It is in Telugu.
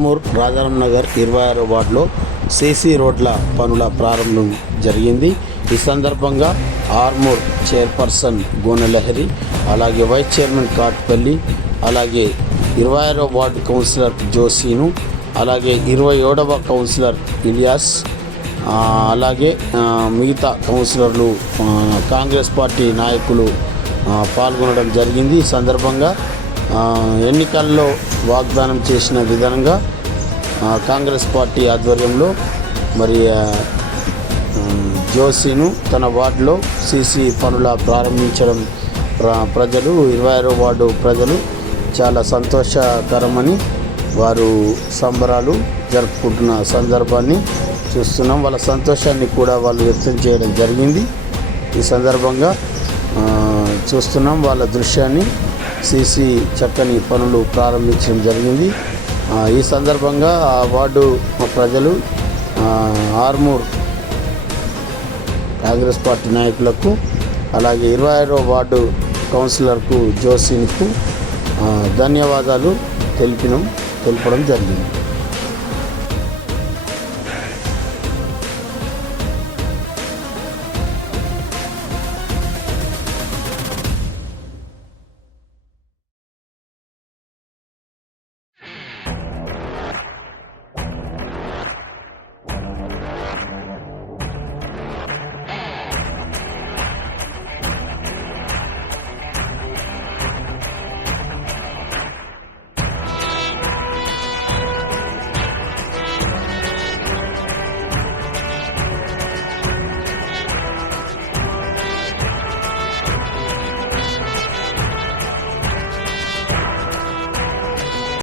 ఆర్మూర్ రాజారాం నగర్ 26వ వార్డులో సీసీ రోడ్ల పనుల ప్రారంభం జరిగింది. ఈ సందర్భంగా ఆర్మూర్ చైర్పర్సన్ గోనెలహరి, అలాగే వైస్ చైర్మన్ కాట్పల్లి, అలాగే 26వ వార్డు కౌన్సిలర్ జోసీను, అలాగే 27వ కౌన్సిలర్ ఇలియాస్, అలాగే మిగతా కౌన్సిలర్లు కాంగ్రెస్ పార్టీ నాయకులు పాల్గొనడం జరిగింది. ఈ సందర్భంగా ఎన్నికల్లో వాగ్దానం చేసిన విధంగా కాంగ్రెస్ పార్టీ ఆధ్వర్యంలో మరి జోసీను తన వార్డులో సీసీ పనుల ప్రారంభించడం ప్రజలు 26వ వార్డు ప్రజలు చాలా సంతోషకరమని వారు సంబరాలు జరుపుకుంటున్న సందర్భాన్ని చూస్తున్నాం. వాళ్ళ సంతోషాన్ని కూడా వాళ్ళు వ్యక్తం చేయడం జరిగింది. ఈ సందర్భంగా చూస్తున్నాం వాళ్ళ దృశ్యాన్ని. సీసీ చక్కని పనులు ప్రారంభించడం జరిగింది. ఈ సందర్భంగా ఆ వార్డు ప్రజలు ఆర్మూర్ కాంగ్రెస్ పార్టీ నాయకులకు, అలాగే 26వ వార్డు కౌన్సిలర్కు జోసీన్కు ధన్యవాదాలు తెలపడం జరిగింది.